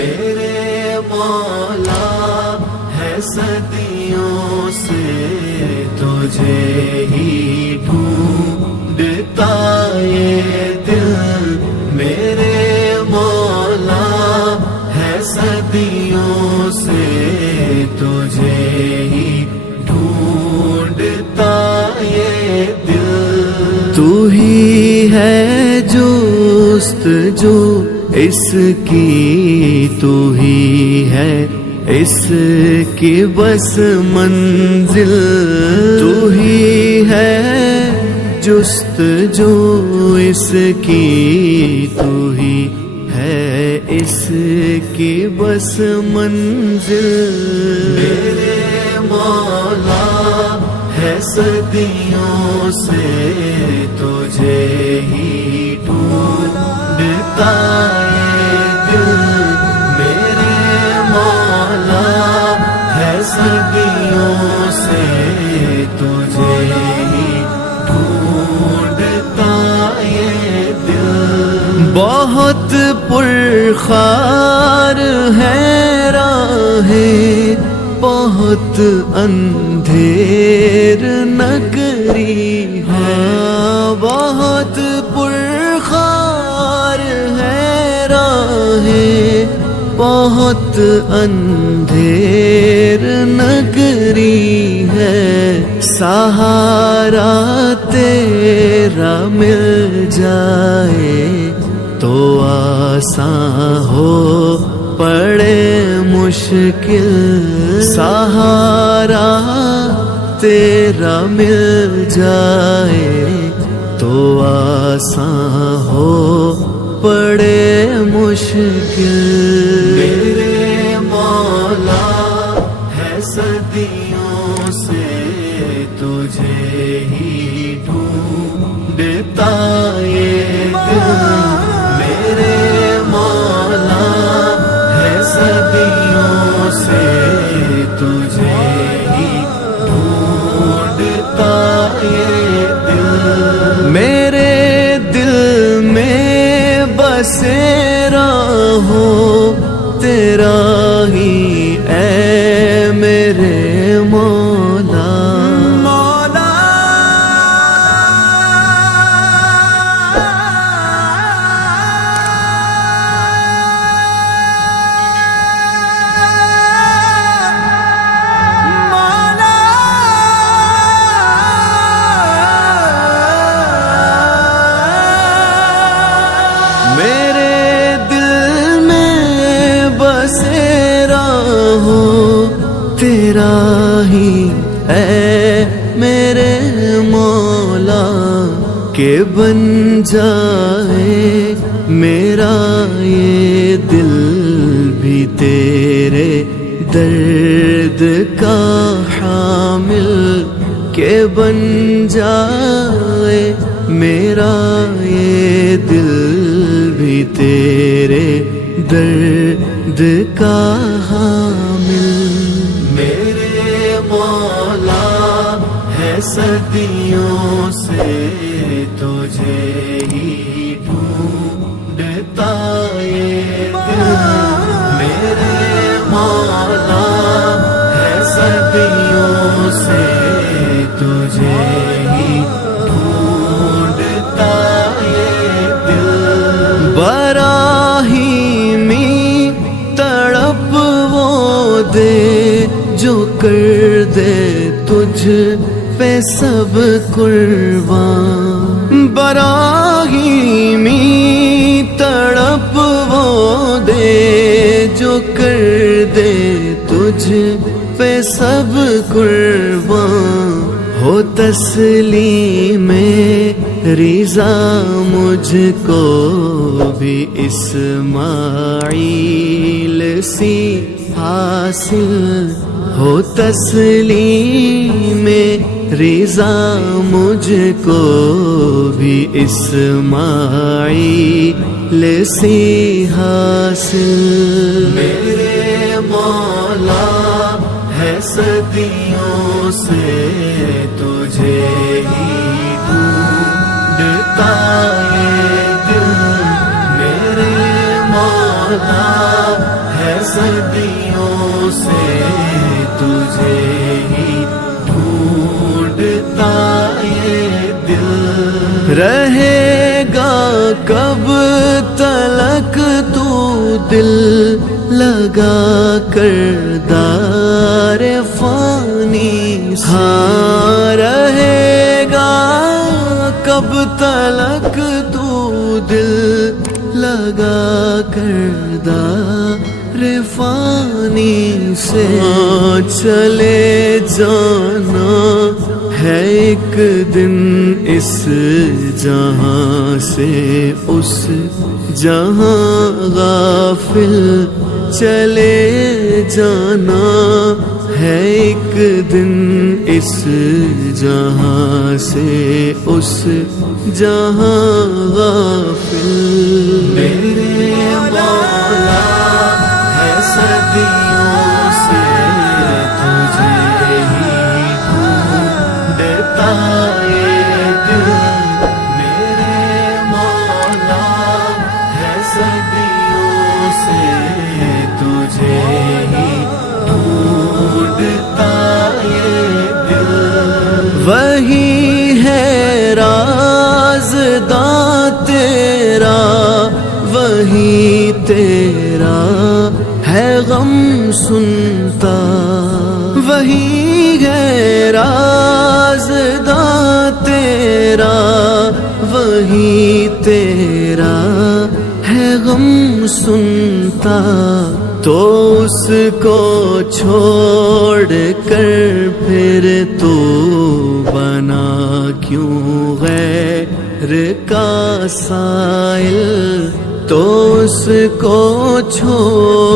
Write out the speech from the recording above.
میرے مولا ہے صدیوں سے تجھے ہی ڈھونڈتا یہ دل، میرے مولا ہے صدیوں سے تجھے ہی ڈھونڈتا یہ دل۔ تو ہی ہے جستجو اس کی، تو ہی ہے اس کی بس منزل، تو ہی ہے جستجو اس کی، تو ہی ہے اس کی بس منزل۔ میرے مولا ہے صدیوں سے تجھے ہی ڈھونڈتا یہ دل، میرے مولا ہے صدیوں سے تجھے ہی ڈھونڈتا یہ دل۔ بہت پرخار ہے راہیں، بہت اندھیر نگری ہے، بہت پرخار ہے راہیں، بہت اندھیر نگری ہے، سہارا تیرا مل جائے تو آسان ہو پڑے مشکل، سہارا تیرا مل جائے تو آسان ہو پڑے مشکل۔ میرے مولا ہے صدیوں سے تجھے ہی ڈھونڈتا یہ دل، میرے مولا ہے صدیوں سے تجھے ہی ڈھونڈتا یہ دل۔ میرے دل میں بسیرا ہو تیرا ہی اے میرے مولا، میرے دل میں بسیرا ہو تیرا ہی اے میرے مولا، کہ بن جائے میرا یہ دل بھی تیرے درد کا حامل، کہ بن جائے میرا یہ دل بھی تیرے درد کا حامل۔ میرے مولا ہے صدیوں سے تجھے ہی ڈھونڈتا یہ دل، میرے مولا ہے صدیوں سے تجھے ہی ڈھونڈتا یہ دل۔ براہیمی تڑپ وہ دے جو کر دے تجھ پہ سب قربان، براہیمی تڑپ وہ دے جو کر دے تجھ پہ سب قربان، ہو تسلیم رضا مجھ کو بھی اسماعیل سی حاصل، ہو تسلیم رضا مجھ کو بھی اسماعیل سی حاصل۔ میرے مولا ہے صدیوں سے تجھے ہی ڈھونڈتا یہ دل، میرے مولا ہے صدیوں سے تجھے ہی ڈھونڈتا یہ دل، رہے گا کب تلک تو دل لگا کر دار فانی سے، ہاں رہے گا کب تلک تو دل لگا کر دار فانی سے، چلے جانا ہے ایک دن اس جہاں سے، اس جہاں غافل چلے جانا ہے ایک دن اس جہاں سے، اس جہاں غافل، میرے مولا ہے صدیوں سے تجھے ہی ڈھونڈتا یہ دل، میرے مولا ہے صدیوں سے تجھے ہی ڈھونڈتا یہ دل، وہی ہے رازداں تیرا، وہی تیرا ہے غم سنتا، وہی ہے رازداں تیرا، وہی تیرا ہے غم سنتا، تو اس کو چھوڑ کر پھر تو بنا کیوں غیر کا سائل، تو اس کو چھوڑ